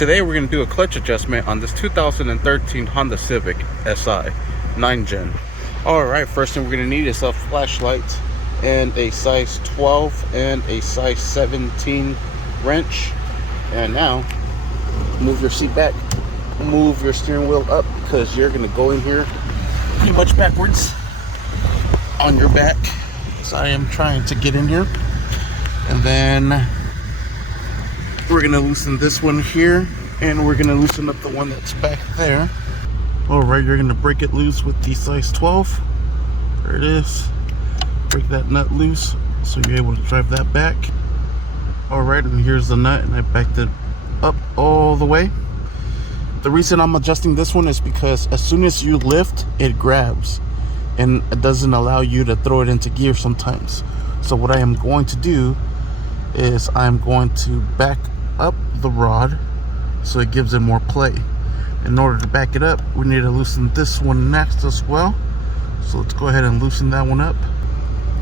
Today we're going to do a clutch adjustment on this 2013 Honda Civic SI 9 Gen. Alright, first thing we're going to need is a flashlight and a size 12 and a size 17 wrench. And now, move your seat back, move your steering wheel up, because you're going to go in here pretty much backwards on your back. So I am trying to get in here. And then we're going to loosen this one here, and we're going to loosen up the one that's back there. Alright, you're going to break it loose with the size 12. There it is. Break that nut loose so you're able to drive that back. Alright, and here's the nut, and I backed it up all the way. The reason I'm adjusting this one is because as soon as you lift, it grabs, and it doesn't allow you to throw it into gear sometimes. So what I am going to do is I'm going to back up the rod so it gives it more play. In order to back it up, we need to loosen this one next as well. So let's go ahead and loosen that one up.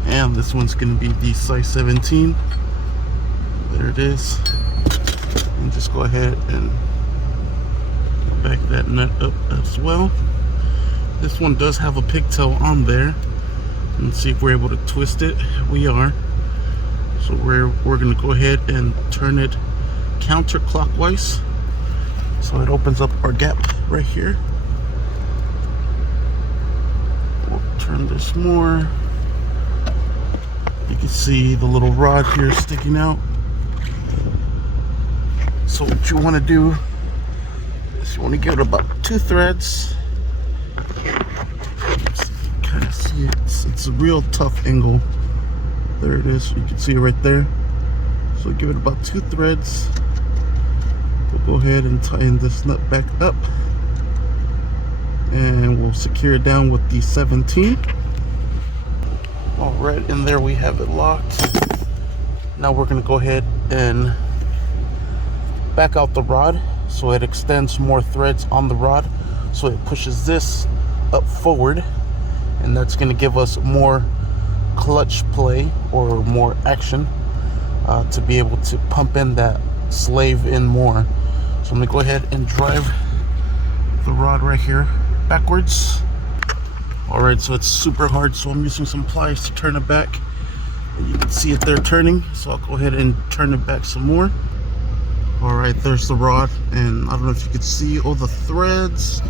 And this one's going to be the size 17. There it is. And just go ahead and back that nut up as well. This one does have a pigtail on there. Let's see if we're able to twist it. We are. So we're going to go ahead and turn it counterclockwise, so it opens up our gap right here. We'll turn this more. You can see the little rod here sticking out. So what you want to do is you want to give it about 2 threads. Kind of see it. It's a real tough angle. There it is. You can see it right there. So give it about 2 threads. We'll go ahead and tighten this nut back up, and we'll secure it down with the 17. All right, and there we have it locked. Now we're going to go ahead and back out the rod so it extends more threads on the rod, so it pushes this up forward, and that's going to give us more clutch play or more action to be able to pump in that slave in more. So I'm going to go ahead and drive the rod right here backwards. Alright, so it's super hard, so I'm using some pliers to turn it back. You can see it there turning, so I'll go ahead and turn it back some more. Alright, there's the rod, and I don't know if you can see all the threads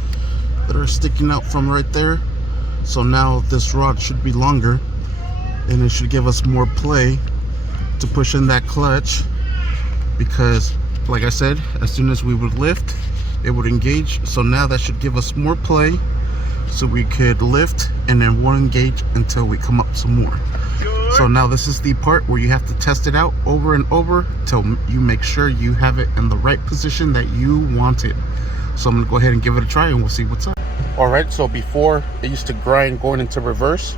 that are sticking out from right there. So now this rod should be longer, and it should give us more play to push in that clutch, because like I said, as soon as we would lift, it would engage. So now that should give us more play, so we could lift and then won't engage until we come up some more. So now this is the part where you have to test it out over and over till you make sure you have it in the right position that you want it. So I'm gonna go ahead and give it a try, and we'll see what's up. All right, so before it used to grind going into reverse,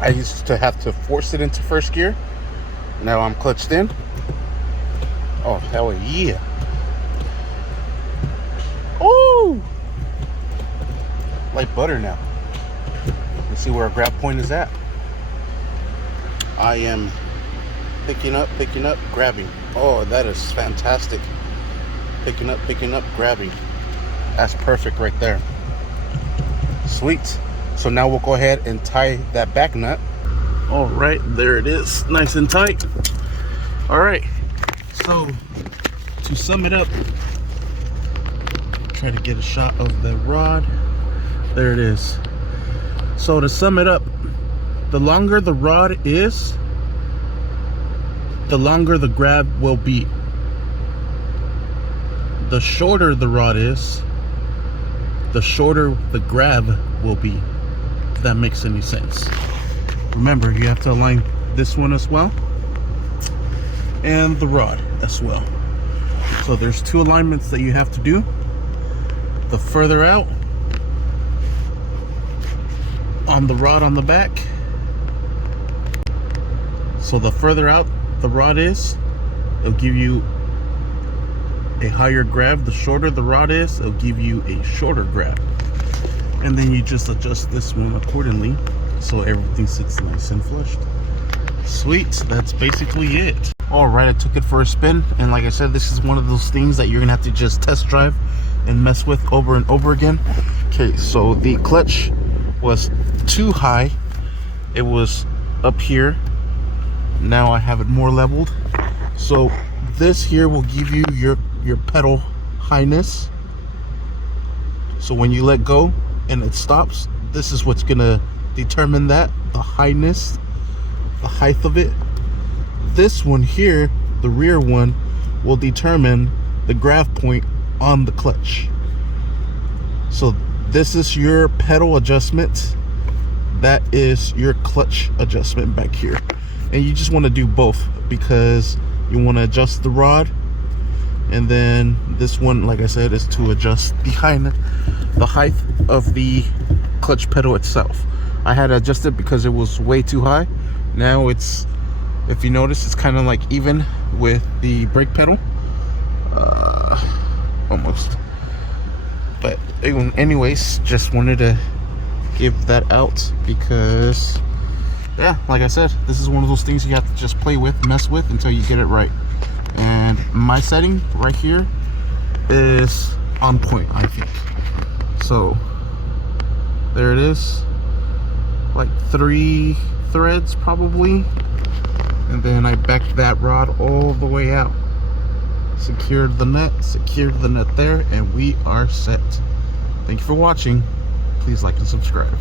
I used to have to force it into first gear. Now I'm clutched in. Oh, hell yeah. Ooh! Like butter now. Let's see where our grab point is at. I am picking up, grabbing. Oh, that is fantastic. Picking up, grabbing. That's perfect right there. Sweet. So now we'll go ahead and tie that back nut. All right, there it is, nice and tight. All right, so to sum it up, try to get a shot of the rod. There it is. So to sum it up, the longer the rod is, the longer the grab will be. The shorter the rod is, the shorter the grab will be, if that makes any sense. Remember, you have to align this one as well, and the rod as well. So there's 2 alignments that you have to do. The further out on the rod on the back, so the further out the rod is, it'll give you a higher grab. The shorter the rod is, it'll give you a shorter grab. And then you just adjust this one accordingly so everything sits nice and flushed. Sweet, that's basically it. All right, I took it for a spin, and like I said, this is one of those things that you're gonna have to just test drive and mess with over and over again. Okay, so the clutch was too high. It was up here. Now I have it more leveled. So this here will give you your pedal highness. So when you let go and it stops, this is what's gonna determine that, the highness, the height of it. This one here, the rear one, will determine the grab point on the clutch. So this is your pedal adjustment. That is your clutch adjustment back here. And you just want to do both because you want to adjust the rod, and then this one, like I said, is to adjust the height of the clutch pedal itself. I had to adjust it because it was way too high. Now it's, if you notice, it's kind of like even with the brake pedal, almost. But anyways, just wanted to give that out because, yeah, like I said, this is one of those things you have to just play with, mess with until you get it right. And my setting right here is on point, I think. So there it is, like 3 threads probably, and then I backed that rod all the way out, secured the nut there, and we are set. Thank you for watching. Please like and subscribe.